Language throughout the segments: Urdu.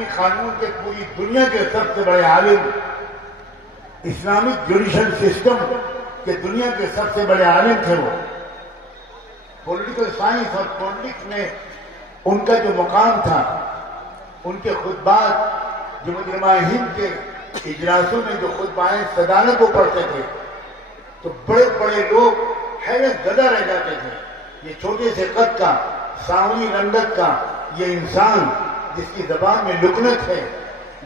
اسلامی قانون کے پوری دنیا کے سب سے بڑے عالم، اسلامک جوڈیشل سسٹم کے دنیا کے سب سے بڑے عالم تھے وہ. پولیٹیکل سائنس اور پولیٹکس میں ان کا جو مقام تھا، ان کے خطبات جو مجرمہ ہند کے اجلاسوں میں جو خطبائیں صدارت کو پڑھتے تھے تو بڑے بڑے لوگ حیرت زدہ رہ جاتے تھے. یہ چھوٹے سے قد کا، سانولی رنگت کا یہ انسان جس کی زبان میں لکنت ہے،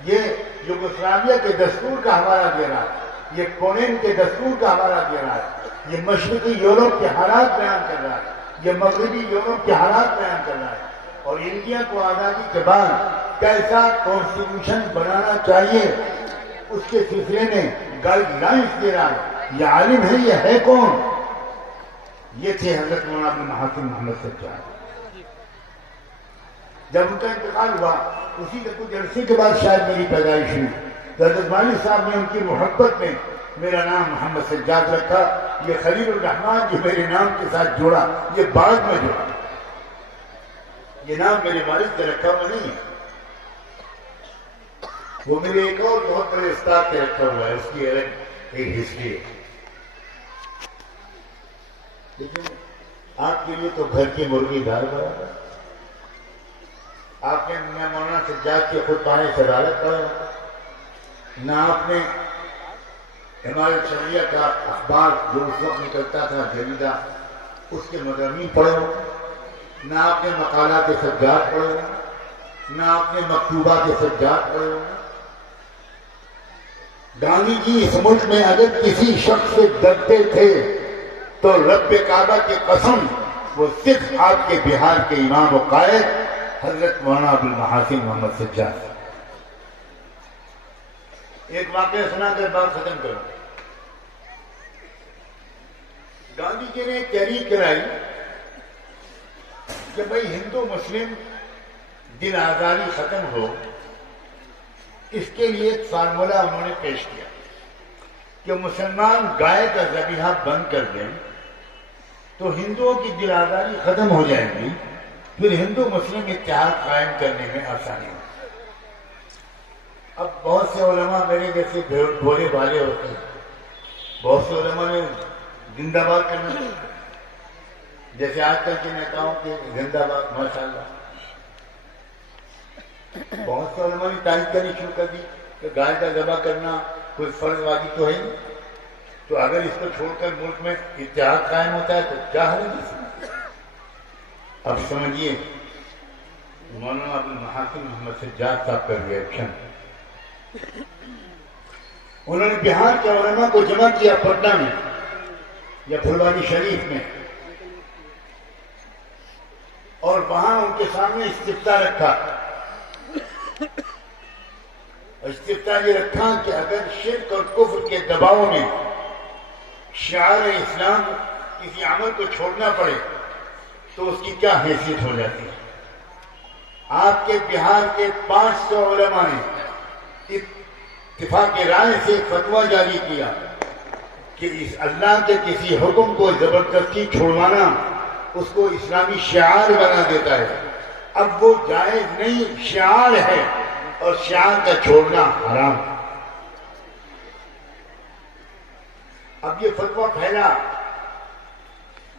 یہ یوگوسلاویہ کے دستور کا حوالہ دے رہا ہے، یہ پولینڈ کے دستور کا حوالہ دے رہا ہے، یہ مشرقی یورپ کے حالات بیان کر رہا ہے، یہ مغربی یورپ کے حالات بیان کر رہا ہے. اور انڈیا کو آزادی کے بعد کیسا کانسٹیٹیوشن بنانا چاہیے اس کے سلسلے میں گائیڈ لائنس دے رہا ہے. یہ عالم ہے، یہ ہے کون؟ یہ تھے حضرت مولانا عبدالمحسن محمد سجاد. جب ان کا انتقال ہوا اسی کے کچھ عرصے کے بعد شاید میری پیدائش ہوئی تو حضرت والد صاحب نے ان کی محبت میں میرا نام محمد سجاد رکھا. یہ خلیل الرحمان جو میرے نام کے ساتھ جوڑا یہ بعد میں جوڑا، یہ نام میرے والد کا رکھا ہوا نہیں ہے، وہ میرے ایک اور بہت بڑے استاد کے رکھا ہوا ہے، اس کی الگ ایک ہسٹری ہے. لیکن آپ کے لیے تو گھر کی مرغی دار برابر. آپ نے میاں مولانا سجاد کے خطبائیں صدارت پڑھا، نہ آپ نے ہمارے شریعہ کا اخبار جو اس وقت نکلتا تھا جریدہ اس کے مضامین پڑھے ہو، نہ آپ نے مقالات سجاد پڑھے ہو، نہ آپ نے مکتوبات سجاد پڑھے ہو. گاندھی جی اس ملک میں اگر کسی شخص سے ڈرتے تھے تو رب کعبہ کی قسم وہ صرف آپ کے بہار کے امام و قائد حضرت مولانا عبدالمحسن محمد سجاد. ایک واقعہ سنا کر بات ختم کروں. گاندھی جی نے ایک تحریک کرائی کہ بھائی ہندو مسلم دل آزاری ختم ہو. اس کے لیے ایک فارمولہ انہوں نے پیش کیا کہ مسلمان گائے کا ذبیحہ بند کر دیں تو ہندوؤں کی دل آزاری ختم ہو جائے گی، پھر ہندو مسلم اتحاد قائم کرنے میں آسانی ہوگی. اب بہت سے علماء میرے جیسے بھولے بھالے ہوتے ہیں، بہت سے علماء نے زندہ باد کرنا، جیسے آج کل کے نیتاؤں کے زندہ باد ماشاءاللہ. بہت سے علماء نے تعریف کرنی شروع کر دی کہ گائے کا ذبح کرنا کوئی فرض واجب تو ہے نہیں، تو اگر اس کو چھوڑ کر ملک میں اتحاد قائم ہوتا ہے تو کیا حل ہے؟ اب سمجھیے مولانا عبدالمحسن محمد سجاد صاحب کا ریئیکشن. انہوں نے بہار کے علماء کو جمع کیا پٹنہ میں یا پھلوانی شریف میں، اور وہاں ان کے سامنے استفتاء رکھا. استفتاء یہ رکھا کہ اگر شرک اور کفر کے دباؤ میں شعار اسلام کسی عمل کو چھوڑنا پڑے تو اس کی کیا حیثیت ہو جاتی ہے. آپ کے بہار کے 500 علماء نے اتفاق رائے سے فتویٰ جاری کیا کہ اس اللہ کے کسی حکم کو زبردستی چھوڑوانا اس کو اسلامی شعار بنا دیتا ہے. اب وہ جائز نہیں، شعار ہے اور شعار کا چھوڑنا حرام. اب یہ فتویٰ پھیلا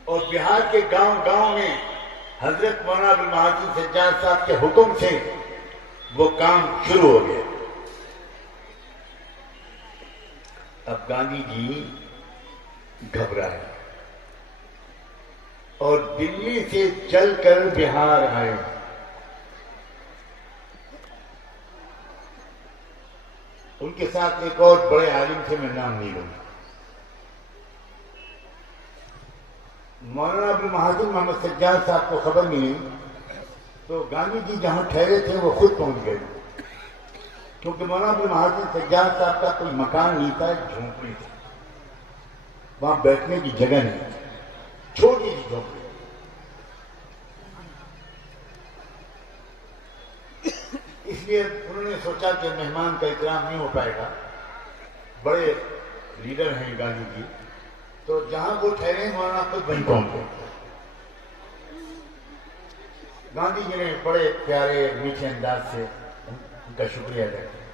اور بہار کے گاؤں گاؤں میں حضرت مولانا عبدالمحسن سجاد صاحب کے حکم سے وہ کام شروع ہو گیا. اب گاندھی جی گھبرائے اور دلی سے چل کر بہار آئے. ان کے ساتھ ایک اور بڑے عالم سے میں نام نہیں لوں. مولانا عبدالمحسن محمد سجاد صاحب کو خبر ملی تو گاندھی جی جہاں ٹھہرے تھے وہ خود پہنچ گئے، کیونکہ مولانا عبدالمحسن سجاد صاحب کا کوئی مکان نہیں تھا، جھونپڑی تھی، وہاں بیٹھنے کی جگہ نہیں تھی، چھوٹی سی جھونپڑی. اس لیے انہوں نے سوچا کہ مہمان کا اکرام نہیں ہو پائے گا، بڑے لیڈر ہیں گاندھی جی، تو جہاں وہ ٹھہرے مولانا خود وہیں پہنچ گئے. گاندھی جی نے بڑے پیارے میٹھے انداز سے ان کا شکریہ ادا کریں.